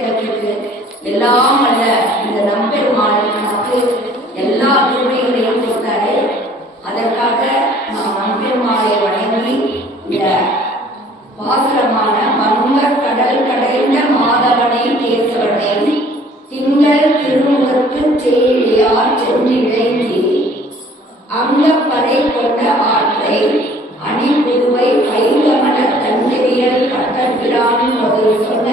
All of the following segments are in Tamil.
கிடைக்கிறது. எல்லாம் அல்ல இந்த நம்பெருமாள் நமக்கு எல்லா உரிமைகளையும் கொடுத்தாரு. அதற்காக நாம் நம்பெருமாளை வணங்கி இந்த பாசுரமான வங்கக் கடல் கடைந்த மாதவனை கேசவனை திங்கள் திருமுகத்து செயலியார் சென்றிழைந்தி அங்கப்பறை கொண்ட ஆற்றை அணி புதுவை கைகமல தந்திரியல் கட்டப்பிரான் ஒரு சொன்ன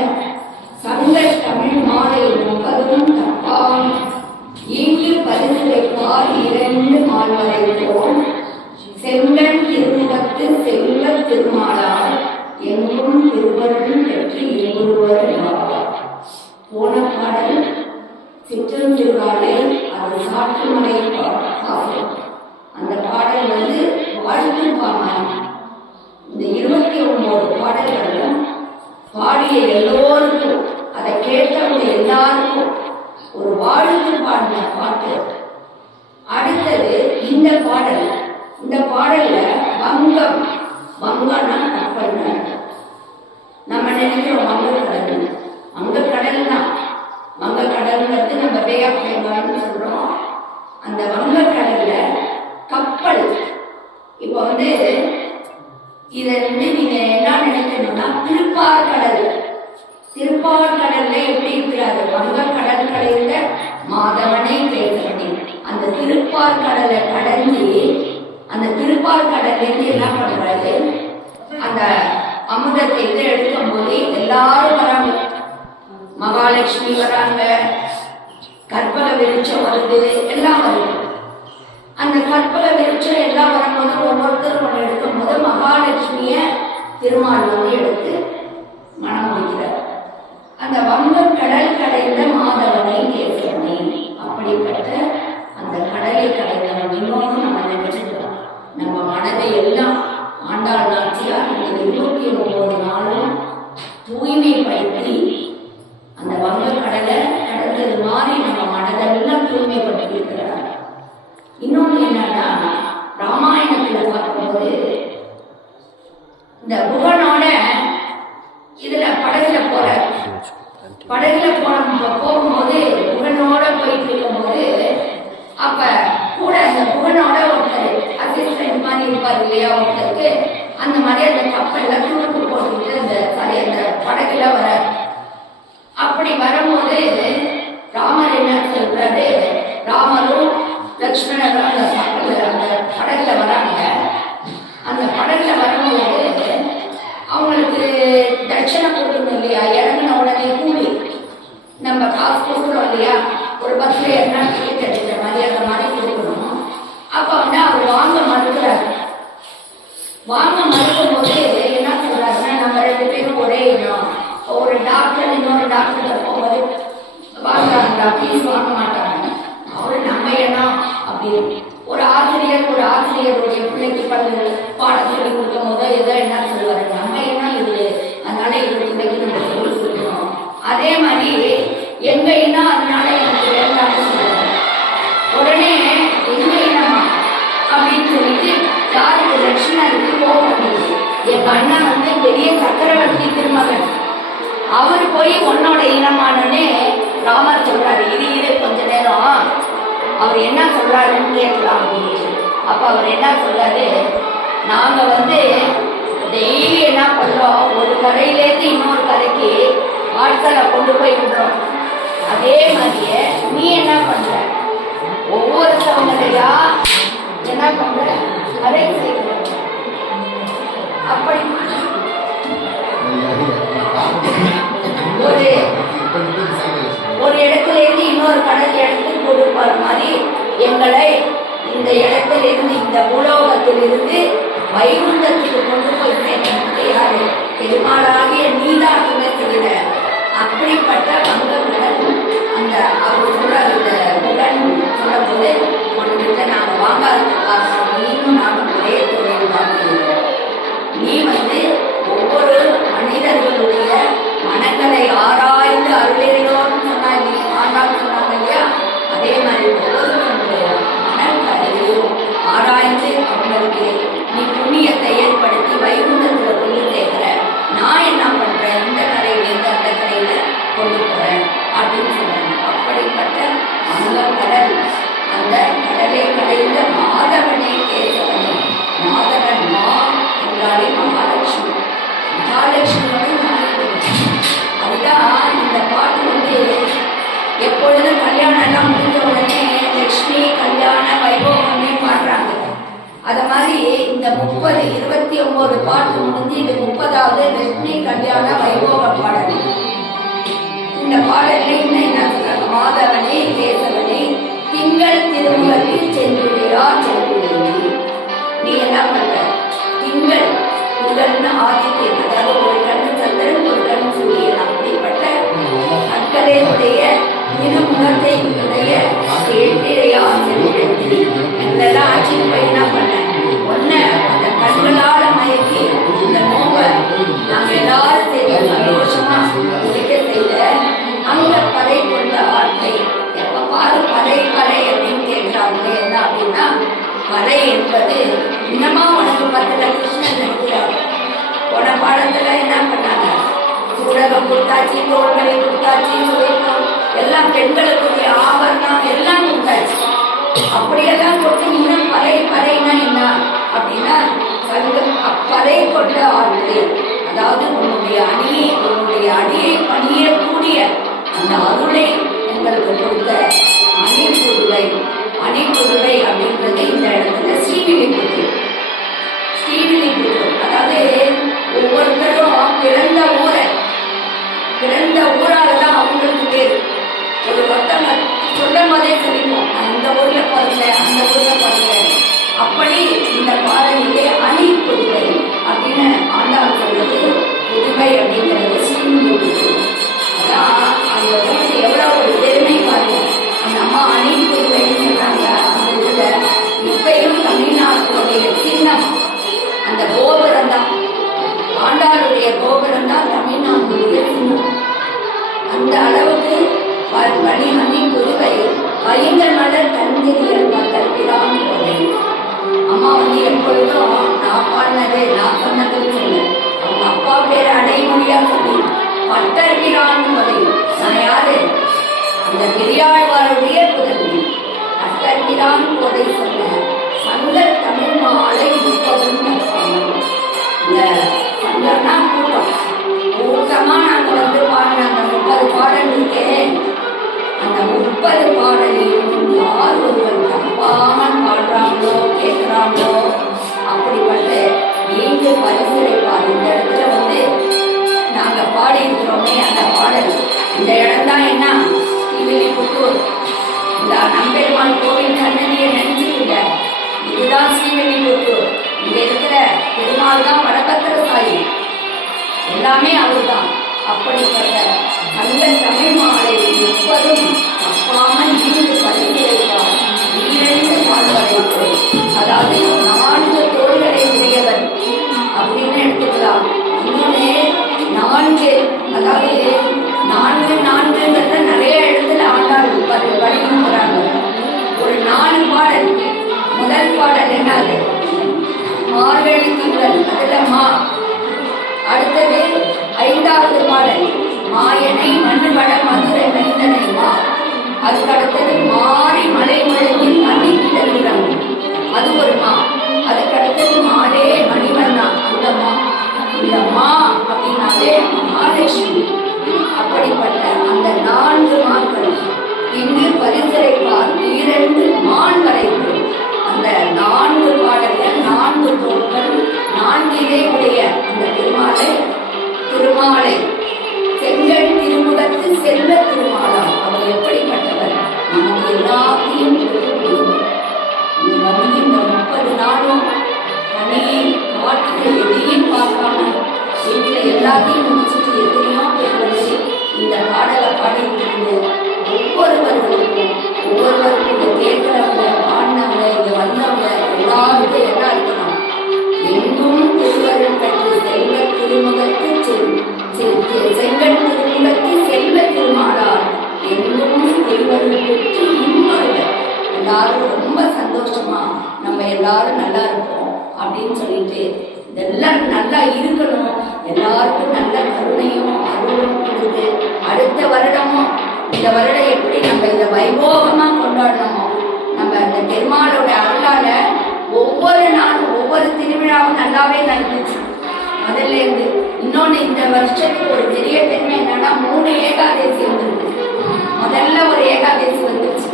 சங்க தமிழ் மாலை முப்பதும் தப்பாம் ஈண்டு பரிசுரைப்பார் 2 மால்வரை போல் செங்கன் திருமுகத்து செல்வ திருமாலால் எங்கும் திருவருள் பெற்று இருவர். போன பாடல் சிற்றஞ்சிறுகாலை அது சாற்றுமலை பாடல். அந்த பாடல் வாழ்த்து பாடல். இந்த 29 பாடல்களும் பாடிய எல்லோருக்கும் அதை கேட்டவங்க எல்லாருக்கும் ஒரு வாழ்த்து பாடின பாட்டு. அடுத்தது இந்த பாடல். இந்த பாடல்ல வங்கம், வங்கம்னா கப்பல். நம்ம நினைக்கிறோம் வங்கக்கடல், வங்கக்கடல் தான். வங்கக்கடல்ங்கிறது நம்ம பே ஆஃப் பெங்கால்னு சொல்றோம். அந்த வங்கக்கடல்ல கப்பல். இப்போ இதை நீங்க என்ன நினைக்கணும்னா திருப்பார்கடல். திருப்பார்கடல்ல எப்படி இருக்கிறாரு? வங்கக்கடல் கடையில மாதவனை கேட்கணும். அந்த திருப்பார்கடலை கடந்து அந்த திருப்பார்கடல்ல இருந்து என்ன பண்றாரு? அந்த அமுதத்தை எடுக்கும் போது எல்லாரும் வராங்க. மகாலட்சுமி வராங்க, கற்பக விருட்சம் வருது, எல்லாம் வருது. அந்த கற்பக விருட்சம் எல்லாம் வரும்போது ஒவ்வொருத்தரும் ஒன்று எடுக்கும் போது மகாலட்சுமிய திருமால் எடுத்து மனம் முடிக்கிறார். அந்த வங்கக் கடல் கடைந்த மாதவனை கேட்கணே. அப்படிப்பட்ட அந்த கடலை கடைந்தவன் இன்னொன்று நம்ம நினைச்சிருக்கோம். நம்ம மனதை எல்லாம் ஆண்டாள் நாச்சியார் 29 நாளும் தூய்மைப்படுத்தி அந்த வங்கக் கடலை கடந்தது மாதிரி நம்ம மனதெல்லாம் தூய்மைப்படுத்தி இருக்கிறார். இன்னொன்று என்னன்னா, ராமாயணத்துல பார்க்கும்போது இந்த புகனோட இதுல படகுல போகும்போது புகனோட போயிட்டு இருக்கும்போது அப்ப கூட அந்த புகனோட ஒருத்தர் அசிஸ்டன்ட் மாதிரி இருப்பாரு இல்லையா ஒருத்தருக்கு, அந்த மாதிரி அந்த கப்பல்ல துணுக்கு போட்டுக்கிட்டு அந்த படகுல வர. அப்படி வரும்போது ராமர் என்ன சொல்றாரு? ராமரும் லட்சுமணரும் அந்த படகுல வராங்க. அந்த படகுல வரும்போது அவங்களுக்கு தட்சணை கொடுக்கணும் இல்லையா? இறங்கின உடனே கூலி நம்ம காசு கொடுக்குறோம் இல்லையா? ஒரு பஸ்ல என்ன கிடைக்கிற மாதிரி அந்த மாதிரி கொடுக்கணும். அப்ப அவர் வாங்க மறுக்கிறாரு. வாங்க மறுக்கும் போது என்ன சொல்றாருன்னா, நம்ம 2 பேரும் ஒரே இடம். ஒரு டாக்டர் இன்னொரு டாக்டர் போகும்போது வாங்குறாங்களா? ஃபீஸ் வாங்க மாட்டாங்க. அவரு நம்ம இடம் அப்படின்னு. ஒரு ஆசிரியருடைய பிள்ளைக்கு பாடம் சொல்லி கொடுக்கும் போது ஏதோ என்ன சொல்லுவாரு? நம்ம இடம் இது, அதனால இவரு பிள்ளைக்கு நம்ம சொல்லி கொடுக்கணும். அதே மாதிரி எங்க இனம், அதனால எனக்கு வேண்டாம்னு சொல்லுவாங்க. உடனே எங்க இனமா அப்படின்னு சொல்லிட்டு யாருக்கு? லட்சுமணருக்கு போக முடியுது. என் அண்ணன் பெரிய சக்கரவர்த்தி திருமகன். அவரு போய் உன்னோட இனமானே ராமர் சொல்றாரு. இது கொஞ்ச நேரம் அவர் என்ன சொல்றாருன்னு கேட்கலாம் அப்படின்னு. அப்ப அவர் என்ன சொல்றாரு? நாங்க டெய்லி என்ன பண்றோம்? ஒரு கரையிலேருந்து இன்னொரு கரைக்கு ஆட்களை கொண்டு போய் விடுறோம். அதே மாதிரியே நீ என்ன பண்ற? ஒவ்வொரு சமநிலையா என்ன பண்ற? கரை செய்கிற. அப்படி ஒரு இடத்துல இருந்து இன்னொரு கடல் இடத்துக்கு கொடுப்பார் மாதிரி எங்களை இந்த இடத்துல இருந்து, இந்த உலோகத்தில் இருந்து வைகுண்டத்துக்கு கொண்டு போய் சேர்க்க யாரு? பெருமாளாகிய நீதான் செய்கிற. அப்படிப்பட்ட வங்கக்கடல் அந்த அவர் சொல்ற இந்த உடன் சொல்லும் போது உனக்கிட்ட நாங்கள் வாங்காததுக்காக நீனும் நானும் ஒரே தொழில் வாங்குகிறோம். நீ ஒவ்வொரு மனிதர்களுடைய மனங்களை ஆராய்ந்து அருளினோன்னு சொன்னாங்க, ஆண்டான்னு சொன்னாங்க இல்லையா? அதே மாதிரி ஒவ்வொருவருடைய மனக்கரையும் ஆராய்ந்து அவங்களுக்கு நீ புண்ணியத்தை ஏற்படுத்தி வைகுண்டத்தில் கொண்டு சேர்க்கிற. நான் என்ன பண்றேன்? இந்த கரையிலேருந்து அந்த கரையில கொண்டு போறேன் அப்படின்னு சொன்னாங்க. அப்படிப்பட்ட அந்த கடல், அந்த கடலை கடைந்த மாதவனே கேசவனே, மாதவன் மா என்றாலே மகாலட்சுமி, மகாலட்சுமியோட அதுதான் இந்த பாட்டு எப்பொழுதும் கல்யாணம் எல்லாம் முடிஞ்ச உடனே லட்சுமி கல்யாண வைபவமே பாடுறாங்க. அத மாதிரி இந்த 29 பாட்டு முடிஞ்சு இது 30வது லட்சுமி கல்யாண வைபவ பாடல். இந்த பாடல்ல என்ன சொல்றாங்க? மாதவனே கேசவனே திங்கள் திருமுகத்தில் சென்றுடையா செல்லுடைய, நீ என்ன பண்ற? திங்கள் முதல்னு ஆதித்யன், அதாவது ஒரு கண்ணு சந்திரன் ஒரு கண்ணு சூரியன், அப்படிப்பட்ட மக்களுடைய திருமுகத்தை உடைய சென்றுடையா செல்லுடைய இதெல்லாம் ஆட்சிக்கு போய் என்ன பண்ணேன்? ஒன்ன அந்த கண்களால மயக்கி இந்த நோவை நாங்க எல்லாரும் சேர்ந்து சந்தோஷமா உழைக்க செய்த அந்த படை கொண்ட வார்த்தை. எப்ப பாரு படை படை அப்படின்னு கேட்கிறாங்க. என்ன அப்படின்னா, படை என்பது இன்னமா உனக்கு பத்துல கிருஷ்ணன் நினைக்கிறார். போன பாடத்துல என்ன பண்ணாங்க? ஊடகம் கொடுத்தாச்சு, தோள்களை கொடுத்தாச்சு, எல்லாம் பெண்களுக்குரிய ஆபரணம் எல்லாம் கொடுத்தாச்சு. அப்படியெல்லாம் கொடுத்து இன்னும் பறை பறைனா என்ன அப்படின்னா, அப்பறை கொண்ட ஆட்கள், அதாவது உன்னுடைய அடியை பணியக்கூடிய அந்த அருளை எங்களுக்கு கொடுத்த அணிபுதுவை. அணிபுதுவை அப்படின்றது இந்த இடத்துல ஸ்ரீவில்லிபுத்தூர். ஸ்ரீவில்லிபுத்தூர் அதாவது ஒவ்வொருத்தரும் பிறந்த ஊரால தான் அவங்களுக்கு பேர். ஒரு ஒருத்தவங்க சொல்லும் போதே சொல்லிப்போம், அந்த ஊர்ல பிறந்த அந்த ஊர்ல பிறந்த. அப்படி இந்த பாடலிலே அணி புதுவை அப்படின்னு ஆண்டாள் சொல்றது. புதுவை அப்படிங்கிறது ஸ்ரீவில்லிபுத்தூர். அதான் அந்த ஊருக்கு எவ்வளவு ஒரு பெருமை பாருங்க. அந்த அம்மா அணி புதுவைன்னு சொல்றாங்க. அந்த இதுல இப்பையும் தமிழ்நாட்டுடைய சின்னம் அந்த கோபுரம் தான். ஆண்டாளுடைய கோபுரம் தான் தமிழ்நாட்டுடைய சின்னம். அந்த அளவுக்கு பணி அணி புதுவை ஐயங்கள் மலர் தந்திரியல் மக்கள்பிரான் போதை. அம்மா எப்பொழுதும் நான் பாடினது நான் சொன்னதுன்னு சொல்ல, அவங்க அப்பா பேரை அடைமொழியா சொல்லி பட்டர்பிரான் போதை. நான் யாரு? அந்த பெரியாழ்வாருடைய புதல்வி. பட்டர்பிரான் போதை சொல்ல சங்க தமிழ் மாலை 30 இந்த சங்கம்னா கூட்டம். கூட்டமா நாங்க பாடினாங்க 30 பாடல் இருக்கேன். அந்த 30 பாடலையும் யார் ஒருவர் தப்பாமல் பாடுறாங்களோ கேட்கிறாங்களோ அப்படிப்பட்ட நீங்க பரிசுரைப்பார். இந்த இடத்துல நாங்க பாடி இருக்கிறோமே அந்த பாடல், இந்த இடம் தான் என்ன? ஸ்ரீவில்லிபுத்தூர். இந்த நம்பெருமாள் கோவில் சன்னதியை நினைச்சுக்கீங்க, இதுதான் ஸ்ரீவில்லிபுத்தூர். இங்க இருக்கிற பெருமாள் தான் வடபத்திரசாயி, எல்லாமே அவர் தான். அப்படிப்பட்ட அந்த தமிழ் மாலை 30 தப்பாமல் நீண்டு பரிசுரைப்பார். ஈரண்டு பாடுவதைக்கு, அதாவது 4 தோள்களை உடையவர் அப்படின்னு எடுத்துக்கலாம். இன்னொன்னு 4, அதாவது 4 நிறைய இடத்துல ஆண்டாள் வடிவமைக்கிறாங்க. ஒரு 4 பாடல். முதல் பாடல் என்னது? மார்கழி திங்கள், அதுல மா. அடுத்தது 5வது பாடல் மாயனை மண்ணுவட மதுரை மைந்தனை மா. அதுக்கு அடுத்தது மாறி மலை முழங்கில் மணி கிடக்கிறாங்க, அது ஒரு மா. அதுக்கு அடுத்தது மாடே மணிவண்ணா, அந்த மா. இந்த மா அப்படின்னாலே மகாலட்சுமி. அப்படிப்பட்ட அந்த 4 மாக்கள் இங்கு பரிசுரைப்பார். 2 மான் வரைப்பு. அந்த 4 பாடல்கள், 4 தோள்கள், 4 இடையுடைய அந்த திருமாலை செங்கல் திருமுகத்து செல்வ திருமாலாம். அவர் எப்படிப்பட்டவர்? நமக்கு எல்லாத்தையும் இந்த 30 நாளும் பனி காற்று எதையும் பார்க்காம வீட்டில் எல்லாத்தையும் முடிச்சுட்டு எத்தனையோ பேர் இந்த பாடலை பாடிட்டு ஒவ்வொருவர்களுக்கும் இதை கேட்கிறவங்க, பாடினவங்க, இங்க வந்தவங்க எல்லாருக்கும் என்ன இருக்கணும்? எங்கும் திருவருள் பெற்று செல்வ திருமுகத்து செங்கல் திருமுகத்து செல்வ திருமாளார் எங்கும் திருவருள் பெற்று இன்னொருவர். எல்லாரும் ரொம்ப சந்தோஷமா நம்ம எல்லாரும் நல்லா இருப்போம் அப்படின்னு சொல்லிட்டு இதெல்லாம் நல்லா இருக்கணும். எல்லாருக்கும் நல்ல கருணையும் அருளும் கொடுத்து அடுத்த வருடம் இந்த வருடம் எப்படி நம்ம இதை வைபோகமா கொண்டாடணுமோ, நம்ம அந்த பெருமாளோட அருளால ஒவ்வொரு நாளும் ஒவ்வொரு திருவிழாவும் நல்லாவே நடந்துச்சு முதல்ல இருந்து. இன்னொன்னு இந்த வருஷத்துக்கு ஒரு பெரிய பெருமை என்னன்னா 3 ஏகாதசி வந்துருக்கு. முதல்ல ஒரு ஏகாதசி வந்துருச்சு,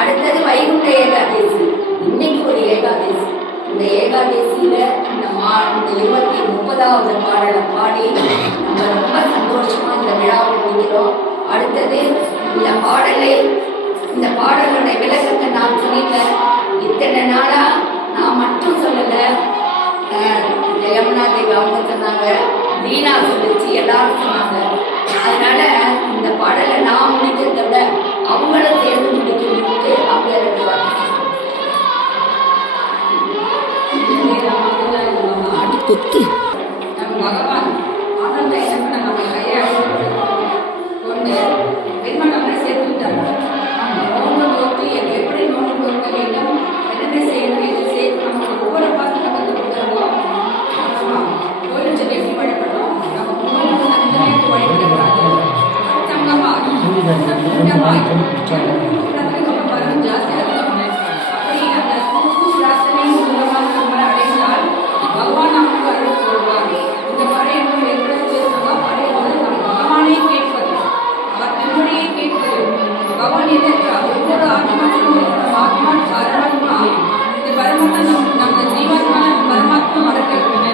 அடுத்தது வைகுண்ட ஏகாதசி, இன்னைக்கு ஒரு ஏகாதசி. இந்த ஏகாதசியில இந்த 30வது பாடலை பாடி நம்ம ரொம்ப சந்தோஷமா இந்த விழாவை முடிக்கிறோம். அடுத்தது இந்த பாடலோட விளக்கத்தை நான் சொல்லிட்டேன். இத்தனை நாளா நான் மட்டும் சொல்லல, யமுனா தேவி அவங்க சொன்னாங்க, வீணா சொல்லிச்சு, எல்லாரும் சொன்னாங்க. அதனால இந்த பாடலை நான் முடிக்கிறத விட அவங்களும் சேர்ந்து முடிக்கிறது அவங்க 2 வாரம் நம்ம பகவான் ஆனந்த என்ன நம்ம கையாள கொண்டு பெருமாள் சேர்த்துட்டாங்க. நோன்பு நோக்கி எப்படி நோன்பு நோக்க வேண்டும், என்னென்ன செய்யணும், இது செய்யணும், நமக்கு ஒவ்வொரு பார்த்து நம்ம கொடுக்குறோமோ கோயில் பேசி வழிபடுறோம். நம்ம முன்னோர்கள் தனித்தனியாக வழிபடக்கூடாது, நம்ம பரம் ஜாஸ்தியாக இருக்கணும். அப்படி அந்த பிரார்த்தனை மூலமாக நம்மளை அடைந்தால் பகவான் நமக்கு அருள் சொல்வார். இந்த படை என்பது எப்படி படை வந்து நம்ம பகவானே கேட்பது, அவர் திருமணியை கேட்பது. பகவான் எதிர்க்கிறார் ஒவ்வொரு ஆத்மாவும் ஆத்மா பரமாத்மா. இந்த பரமாத்மா நம்ம ஜீவாத்மான பரமாத்மா வளர்க்கிறது.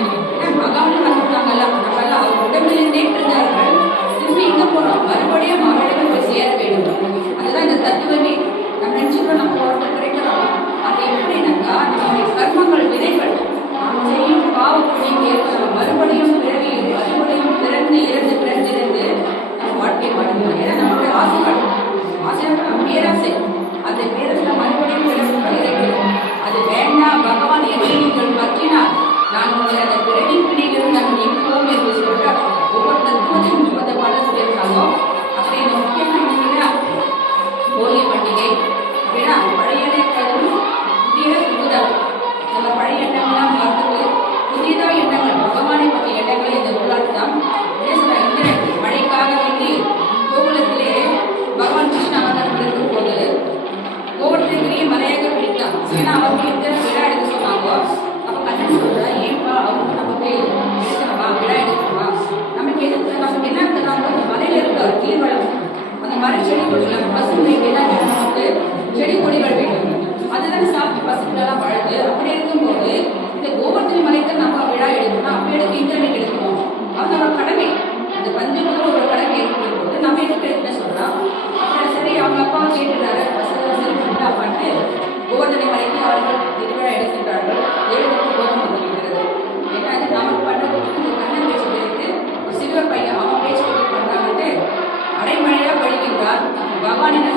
பகவான் வந்துட்டாங்கல்ல, நம்மள அவர் உடம்பிலிருந்தே இருந்தார்கள். திரும்பி எங்க போறோம், மறுபடியும் அவரிடம் போய் சேர வேண்டும். அதுதான் இந்த தத்துவமே. நம்ம நினைச்சுக்கிறோம் நம்ம ஒருத்தர் கிடைக்கிறோம். அது எப்படின்னாக்கா நம்முடைய கர்மங்கள் விதைகள் நாம் செய்யும் பாவப்படிக்கு நம்ம மறுபடியும் பிறந்து இறந்து நம்ம வாழ்க்கை வாழ்க்கணும். ஏன்னா நம்மளுடைய ஆசைகள் நம்ம பேராசை, அந்த பேரசை மறுபடியும் கிடைக்கும். அது வேண்டாம், பகவான் என்னை நீங்கள் பற்றினார், நான் உங்களை அந்த பிறவி பிடியிலிருந்து நாங்கள் நீக்குவோம் என்று சொல்ற ஒவ்வொரு தத்துவத்தையும் அந்த பல சொல்லியிருக்காங்க. அப்படி இந்த முக்கியமாக என்னன்னா ஹோலி பண்டிகை அப்படின்னா பழைய எண்ணங்களும் புதிய புகுதல். நம்ம பழைய எண்ணங்கள்லாம் பார்த்துட்டு புதிதாக எண்ணங்கள் பகவானை பற்றிய எண்ணங்கள் இந்த உலகத்தான் இந்திரன் மழைக்காக வேண்டி கோகுலத்திலே பகவான் கிருஷ்ண அவதாரம் இருக்கும் போது கோவத்திலேயே மலையாக பிடித்தான். ஏன்னா அவங்க இந்திரன் விழா எடுக்க சொன்னாங்க. அப்போ கண்ணன் சொல்ற, ஏன்பா அவங்க நம்ம போய் எடுக்கணுமா, விழா எடுக்கணுமா, நமக்கு எதுக்கு, நமக்கு என்ன இருக்கிறாங்க, மலையில இருக்க நீர்வளம், அந்த மர செடி கொடிகள் பசுமை எல்லாம் நமக்கு செடி கொடிகள் வேண்டும். அதுதான் சாப்பிட்டு பசுங்களெல்லாம் வளருது. அப்படி இருக்கும்போது இந்த கோவர்த்தனை மலைக்கு நம்ம விழா எடுக்கணும், அப்ப எடுக்க இந்திரனுக்கு எடுக்கணும். அது நம்ம கடமை, அந்த பஞ்சமும் ஒரு கடமை இருக்கிற போது நம்ம எதுக்கு எடுக்கணும்னு சொல்றோம். அப்புறம் சரி அவங்க அப்பா கேட்டுட்டாரு, சரி பார்த்து கோவர்த்தனை மலைக்கு அவர்கள் திருவிழா எடுக்கின்றார்கள். 7 கோபம் வந்துவிடுகிறது. ஏன்னா அது நமக்கு பண்ணுறதுக்கு இந்த கண்ணன் பேச்சு பேருக்கு ஒரு சிறுவர் பையன் அவன் பேச்சு பண்றாங்கன்ட்டு அடைமழையா படிக்கின்றார். பகவான் என்ன